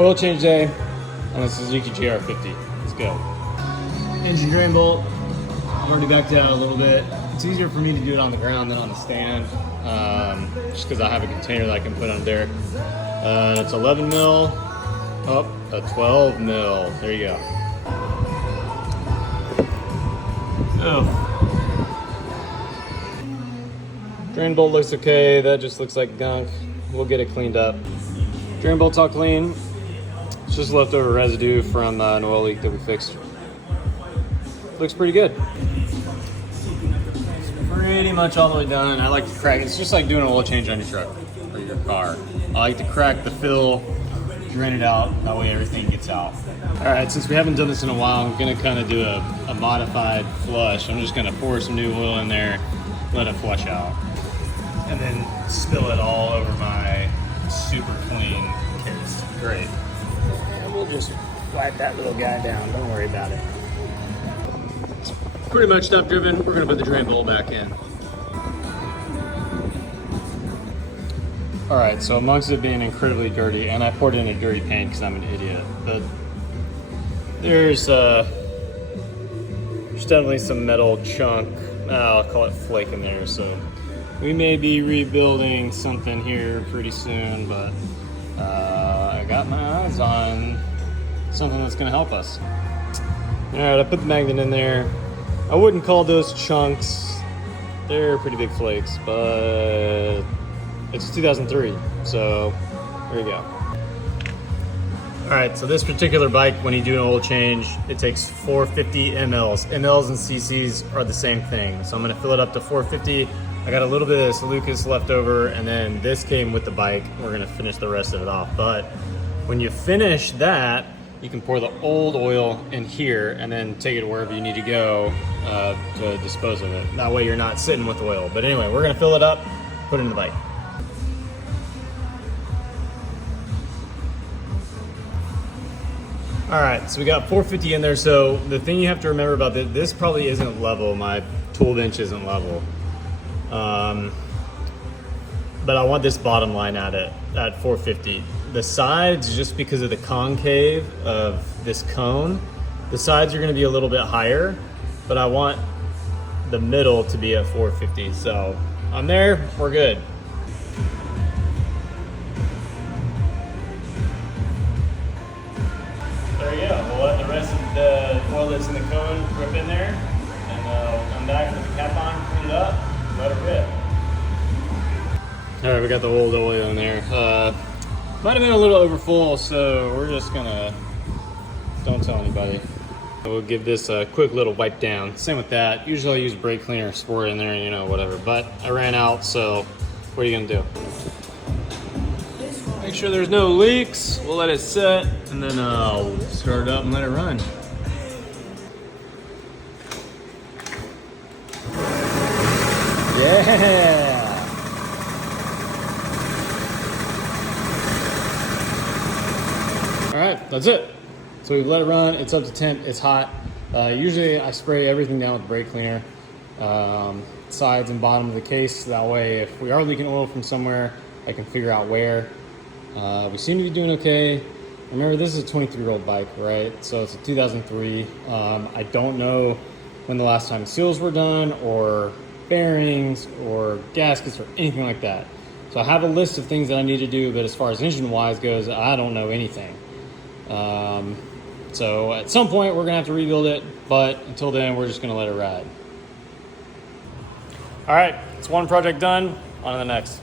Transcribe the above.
Oil change day on the Suzuki JR50. Let's go. Engine drain bolt. I'm already backed out a little bit. It's easier for me to do it on the ground than on the stand, just because I have a container that I can put under there. It's 11 mil. Oh, a 12 mil. There you go. Oh. Drain bolt looks okay. That just looks like gunk. We'll get it cleaned up. Drain bolt's all clean. It's just leftover residue from an oil leak that we fixed. Looks pretty good. It's pretty much all the way done. I like to crack. It's just like doing an oil change on your truck or your car. I like to crack the fill, drain it out. That way everything gets out. All right, since we haven't done this in a while, I'm gonna kind of do a modified flush. I'm just gonna pour some new oil in there, let it flush out, and then spill it all over my super clean case. Great. And we'll just wipe that little guy down. Don't worry about it. It's pretty much stuff driven. We're gonna put the drain bolt back in. All right, so amongst it being incredibly dirty, and I poured in a dirty paint because I'm an idiot, but there's definitely some metal chunk, I'll call it flake in there, so we may be rebuilding something here pretty soon, but I got my eyes on something that's gonna help us. All right, I put the magnet in there. I wouldn't call those chunks, they're pretty big flakes, but it's 2003, so there you go. All right, so this particular bike, when you do an oil change, it takes 450 mLs. mLs and cc's are the same thing. So I'm gonna fill it up to 450. I got a little bit of Salucas left over, and then this came with the bike. We're gonna finish the rest of it off. But when you finish that, you can pour the old oil in here and then take it wherever you need to go to dispose of it. That way you're not sitting with oil. But anyway, we're gonna fill it up, put it in the bike. All right, so we got 450 in there. So the thing you have to remember about this probably isn't level. My tool bench isn't level. But I want this bottom line at 450. The sides, just because of the concave of this cone, the sides are gonna be a little bit higher, but I want the middle to be at 450. So I'm there, we're good. There you go. We'll let the rest of the oil that's in the cone drip in there, and we'll come back with the cap on, clean it up, let it rip. All right, we got the old oil in there. Might have been a little overfull, so we're just gonna, don't tell anybody. We'll give this a quick little wipe down. Same with that. Usually I use brake cleaner, sport in there, you know, whatever. But I ran out, so what are you gonna do? Make sure there's no leaks. We'll let it set, and then I'll start it up and let it run. Yeah! All right, that's it. So we've let it run. It's up to temp. It's hot. Usually I spray everything down with brake cleaner, sides and bottom of the case. That way, if we are leaking oil from somewhere, I can figure out where. We seem to be doing okay. Remember, this is a 23-year-old bike, right? So it's a 2003. I don't know when the last time seals were done, or bearings, or gaskets, or anything like that. So I have a list of things that I need to do, but as far as engine-wise goes, I don't know anything. So at some point, we're gonna have to rebuild it, but until then, we're just gonna let it ride. All right, it's one project done, on to the next.